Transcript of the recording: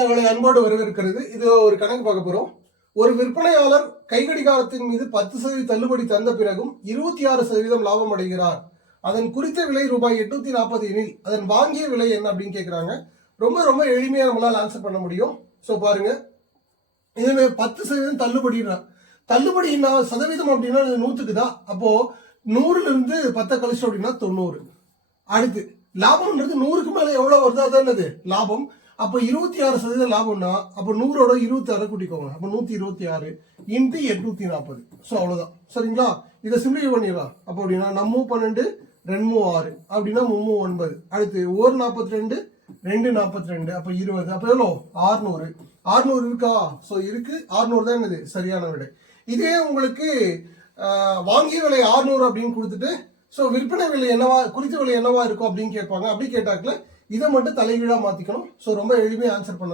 தங்களை அன்போடு வரவேற்கிறது. இது ஒரு கணக்கு பார்க்க போறோம். ஒரு விற்பனையாளர் கைகடிகாரத்தின் மீது பத்து சதவீத தள்ளுபடி தந்த பிறகும் இருபத்தி ஆறு சதவீதம் லாபம் அடைகிறார். அதன் குறித்த விலை ரூபாய் எட்நூத்தி நாற்பது எனில் அதன் வாங்கிய விலை என்ன அப்படின்னு கேட்குறாங்க ரொம்ப ரொம்ப எளிமையா நம்மளால் ஆன்சர் பண்ண முடியும். ஸோ பாருங்க. இதுல பத்து சதவீதம் தள்ளுபடினா தள்ளுபடினா சதவீதம் அப்படின்னா நூற்றுக்கு தான். அப்போ நூறுல இருந்து பத்தை கழிச்சோம் அப்படின்னா தொண்ணூறு. அடுத்து லாபம்ன்றது நூறுக்கு மேலே எவ்வளோ வருதோ அதான் என்னது லாபம். அப்போ இருபத்தி ஆறு சதவீத லாபம்னா அப்போ நூறோட இருபத்தி ஆறு கூட்டிக்கோங்க. அப்போ நூத்தி இருபத்தி ஆறு இன்ட்டு எட்நூத்தி நாற்பது ஸோ அவ்வளவுதான். சரிங்களா? இதை சிம்பிளை பண்ணிடலாம். அப்போ அப்படின்னா நம்ம பன்னெண்டு ரெண்டு ஆறு. அப்படின்னா மும்மூ ஒன்பது. அடுத்து ஒரு நாற்பத்தி ரெண்டு ரெண்டு நாற்பத்தி ரெண்டு. அப்போ இருபது. அப்போ எவ்வளோ ஆறுநூறு. ஆறுநூறு இருக்கா? ஸோ இருக்கு. ஆறுநூறு தான் என்னது? சரியான விடை. இதே உங்களுக்கு வாங்கிய விலை ஆறுநூறு அப்படின்னு கொடுத்துட்டு ஸோ விற்பனை விலை என்னவா குறித்த விலை என்னவா இருக்கும் அப்படின்னு கேட்பாங்க. அப்படி கேட்டாக்கல இதை மட்டும் தலைகீழாக மாற்றிக்கணும் ஸோ ரொம்ப எளிமையாக ஆன்சர் பண்ணலாம்.